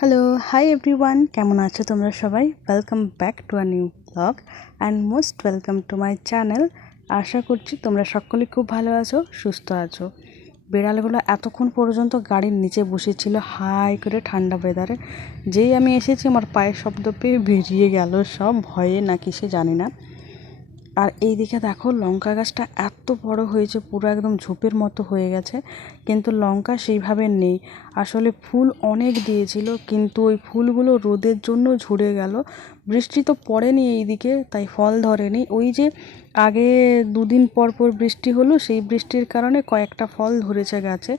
Hello, hi everyone, কেমন আছো তোমরা সবাই? Welcome back to a new blog and most welcome to my channel. আশা করছি তোমরা সকলে খুব ভালো আছো, সুস্থ আছো। বিড়ালগুলো এতক্ষণ পর্যন্ত গাড়ির নিচে বসেছিল হাই করে ঠান্ডা ওয়েদারে। যেই আমি এসেছি আমার পায়ের শব্দ পেয়ে বেরিয়ে গেল সব, ভয়ে নাকি সে জানি না। আর এই দিকে দেখো লঙ্কা গাছটা এত বড় হয়েছে, পুরো একদম ঝোপের মতো হয়ে গেছে, কিন্তু লঙ্কা সেইভাবে নেই। আসলে ফুল অনেক দিয়েছিল, কিন্তু ওই ফুলগুলো রোদের জন্য ঝরে গেল। বৃষ্টি তো পড়েনি এইদিকে, তাই ফল ধরেনি। ওই যে আগে দুদিন পর পর বৃষ্টি হলো, সেই বৃষ্টির কারণে কয়েকটা ফল ধরেছে গাছে।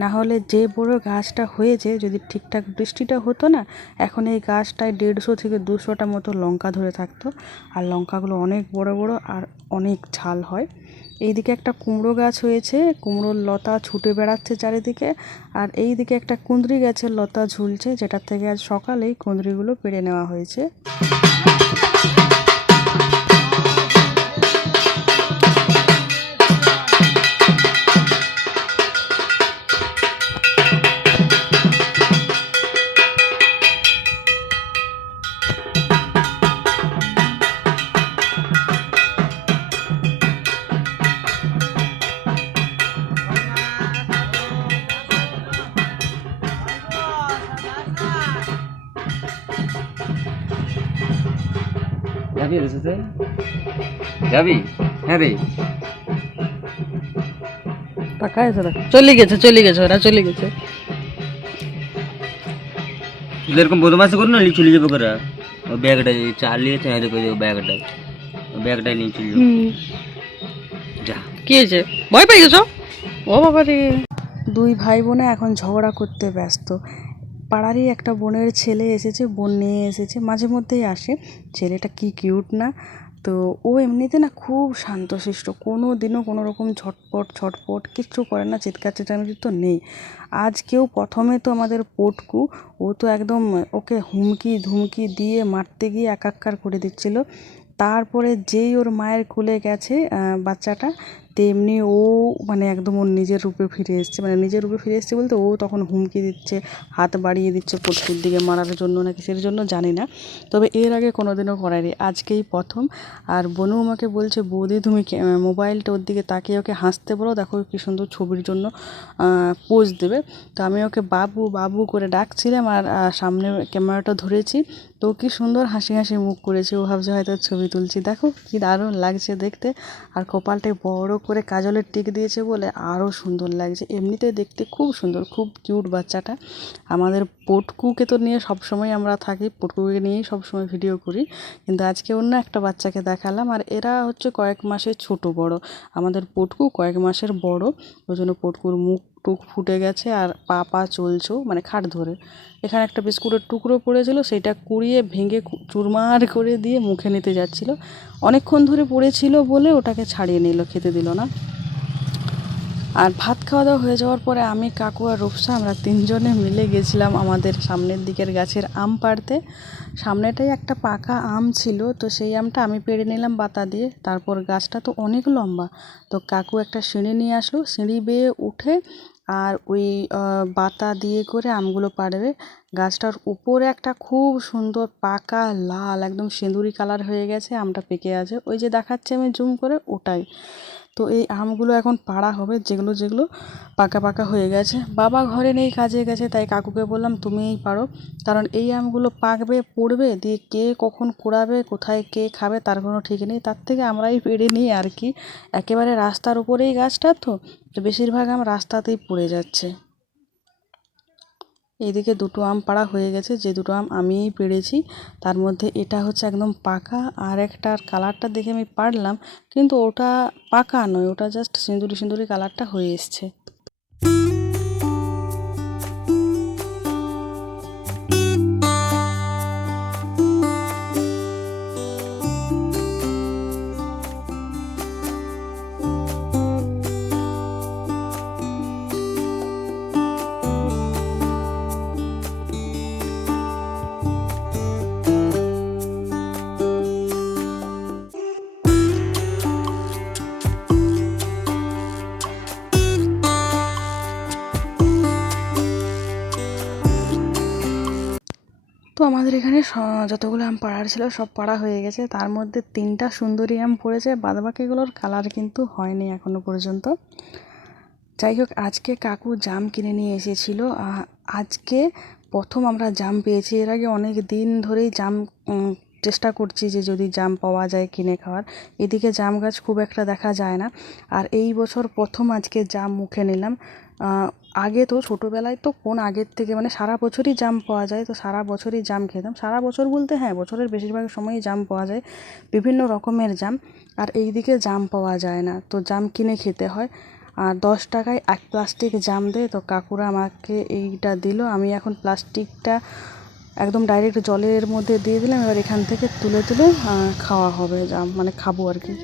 না হলে যে বড় গাছটা হয়েছে, যদি ঠিকঠাক বৃষ্টিটা হতো না, এখন এই গাছটায় 150 থেকে 200টা মতো লঙ্কা ধরে থাকতো। আর লঙ্কাগুলো অনেক বড় বড় আর অনেক ঝাল হয়। এইদিকে একটা কুমড়ো গাছ হয়েছে, কুমড়োর লতা ছুটে বেড়াচ্ছে চারিদিকে। আর এই দিকে একটা কুঁদরি গাছের লতা ঝুলছে, যেটার থেকে আজ সকালেই কুঁদরিগুলো পেড়ে নেওয়া হয়েছে। যাবি রে সাথে যাবি? হ্যাঁ রে, টাকা আছে, চলে গেছে ওরা চলে গেছে। এরকম বদমাশি করো না, নিয়ে চলে যাবে করা। ওই ব্যাগটা চালিয়েছে, হয়তো করে ওই ব্যাগটাই নিয়ে চলে যাবো। যা, কি হয়েছে, ভয় পেয়ে গেছো? ও বাবা রে! দুই ভাই বোনে এখন ঝগড়া করতে ব্যস্ত। পাড়ারই একটা বোনের ছেলে এসেছে, বোন নিয়ে এসেছে, মাঝে মধ্যেই আসে। ছেলেটা কি কিউট না! তো ও এমনিতে না খুব শান্তশিষ্ট, কোনো দিনও কোনো রকম ছটপট কিচ্ছু করে না, চিৎকার চেঁচামেচি তো নেই। আজকেও প্রথমে তো আমাদের পটকু, ও তো একদম ওকে হুমকি ধুমকি দিয়ে মারতে গিয়ে একাকার করে দিচ্ছিল। তারপরে যেই ওর মায়ের কোলে গেছে বাচ্চাটা, তেমনি ও মানে একদম ওর নিজের রূপে ফিরে এসছে। মানে নিজের রূপে ফিরে এসছে বলতে, ও তখন হুমকি দিচ্ছে, হাত বাড়িয়ে দিচ্ছে পটকুর দিকে মারার জন্য না কিসের জন্য জানি না, তবে এর আগে কোনোদিনও করায়নি, আজকেই প্রথম। আর বনু আমাকে বলছে, বৌদি তুমি মোবাইলটা ওর দিকে তাকিয়ে ওকে হাসতে বলো, দেখো কী সুন্দর ছবির জন্য পোজ দেবে। তো আমি ওকে বাবু বাবু করে ডাকছিলাম, আর সামনে ক্যামেরাটা ধরেছি, তো কি সুন্দর হাসি হাসি মুখ করেছে, ও ভাবছে হয়তো ছবি তুলছি। দেখো কি দারুণ লাগছে দেখতে। আর কপালটায় বড় করে কাজলের টিক দিয়েছে বলে আরও সুন্দর লাগছে। এমনিতে দেখতে খুব সুন্দর, খুব কিউট বাচ্চাটা। আমাদের পটকুকে তো নিয়ে সবসময় আমরা থাকি, পটকুকে নিয়েই সবসময় ভিডিও করি, কিন্তু আজকে অন্য একটা বাচ্চাকে দেখালাম। আর এরা হচ্ছে কয়েক মাসের ছোট বড়, আমাদের পটকু কয়েক মাসের বড়, ওই জন্য পটকুর মুখ টুক ফুটে গেছে আর পা চলছেও, মানে খাট ধরে। এখানে একটা বিস্কুটের টুকরো পড়েছিল, সেটা কুড়িয়ে ভেঙে চুরমার করে দিয়ে মুখে নিতে যাচ্ছিল। অনেকক্ষণ ধরে পড়েছিল বলে ওটাকে ছাড়িয়ে নিল, খেতে দিল না। আর ভাত খাওয়া দাওয়া হয়ে যাওয়ার পরে আমি, কাকু আর রূপসা আমরা তিনজনে মিলে গেছিলাম আমাদের সামনের দিকের গাছের আম পাড়তে। সামনেটাই একটা পাকা আম ছিল, তো সেই আমটা আমি পেড়ে নিলাম বাতা দিয়ে। তারপর গাছটা তো অনেক লম্বা, তো কাকু একটা সিঁড়ি নিয়ে আসলো, সিঁড়ি বেয়ে উঠে আর ওই বাতা দিয়ে করে আমগুলো পাড়বে। গাছটার উপরে একটা খুব সুন্দর পাকা লাল একদম সিঁদুরি কালার হয়ে গেছে, আমটা পেকে আছে, ওই যে দেখাচ্ছে আমি জুম করে, ওটাই। তো এই আমগুলো এখন পাড়া হবে, যেগুলো যেগুলো পাকা পাকা হয়ে গেছে। বাবা ঘরে নেই, কাজে গেছে, তাই কাকুকে বললাম তুমিই পারো, কারণ এই আমগুলো পাকবে পড়বে, দিয়ে কে কখন কুড়াবে, কোথায় কে খাবে তার কোনো ঠিক নেই। তার থেকে আমরাই পেড়ে নিই আর কি। একেবারে রাস্তার উপরেই গাছটা, তো বেশিরভাগ আম রাস্তাতেই পড়ে যাচ্ছে। এইদিকে দুটো আম পাড়া হয়ে গেছে, যে দুটো আম আমিই পেড়েছি, তার মধ্যে এটা হচ্ছে একদম পাকা, আর একটার কালারটা দেখে আমি পারলাম, কিন্তু ওটা পাকা নয়, ওটা জাস্ট সিঁদুরি সিঁদুরি কালারটা হয়ে এসছে। আমাদের এখানে যতগুলো আম পাড়ার ছিল সব পাড়া হয়ে গেছে, তার মধ্যে 3টা সুন্দরী আম পড়েছে, বাদবাকিগুলোর কালার কিন্তু হয়নি এখনো পর্যন্ত। যাই হোক, আজকে কাকু জাম কিনে নিয়ে এসেছিল। আজকে প্রথম আমরা জাম পেয়েছি। এর আগে অনেক দিন ধরেই জাম চেষ্টা করছি যে যদি জাম পাওয়া যায় কিনে খাওয়ার। এদিকে জাম গাছ খুব একটা দেখা যায় না, আর এই বছর প্রথম আজকে জাম মুখে নিলাম। আগে তো ছোটোবেলায় তো কোন আগের থেকে মানে সারা বছরই জাম পাওয়া যায়, তো সারা বছরই জাম খেতাম। সারা বছর বলতে হ্যাঁ, বছরের বেশিরভাগ সময়ই জাম পাওয়া যায়, বিভিন্ন রকমের জাম। আর এই দিকে জাম পাওয়া যায় না, তো জাম কিনে খেতে হয়। আর 10 টাকায় 1 প্লাস্টিক জাম দেয়, তো কাকুরা আমাকে এইটা দিল। আমি এখন প্লাস্টিকটা একদম ডাইরেক্ট জলের মধ্যে দিয়ে দিলাম। এবার এখান থেকে তুলে তুলে খাওয়া হবে জাম, মানে খাবো আর কি।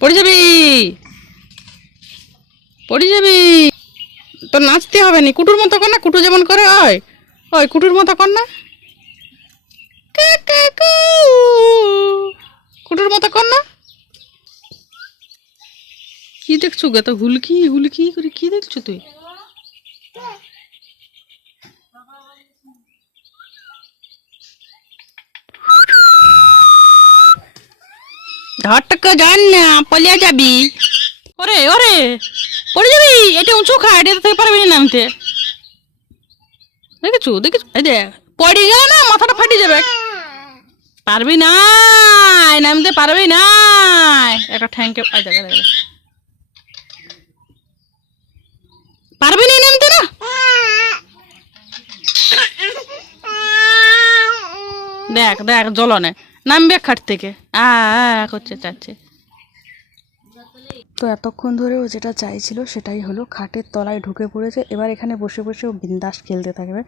পড়ে যাবি, পড়ে যাবি। তো নাচতে হবে না, কুটুর মতো কর না, কুটু যেমন করে। ওই ওই কুটুর মতো কর না, কুটুর মতো কর না। কি দেখছো গে, তো হুলকি হুলকি করে কি দেখছো তুই? ধরটাকে জান না, পালিয়ে যাবি। ওরে ওরে, পড়ে যাবি। এটা উঁচু খা, এটা থেকে পারবি না নামতে। দেখেছো দেখেছো, এই যে পড়ে গেল না, মাথাটা ফাটে যাবে। পারবি না, নামতে পারবি না। একটা ঠ্যাংকে পারবি না নামতে না। দেখ দেখ জ্বলনে নামবে খাট থেকে, করছে চাচ্ছে। তো এতক্ষণ ধরেও যেটা চাইছিল সেটাই হলো, খাটের তলায় ঢুকে পড়েছে। এবার এখানে বসে বসে ও বিন্দাস খেলতে থাকবে।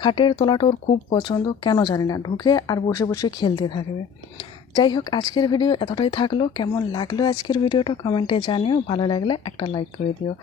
খাটের তলাটা ওর খুব পছন্দ, কেন জানি না, ঢুকে আর বসে বসে খেলতে থাকবে। যাই হোক, আজকের ভিডিও এতটাই থাকলো। কেমন লাগলো আজকের ভিডিওটা কমেন্টে জানিও, ভালো লাগলে একটা লাইক করে দিও।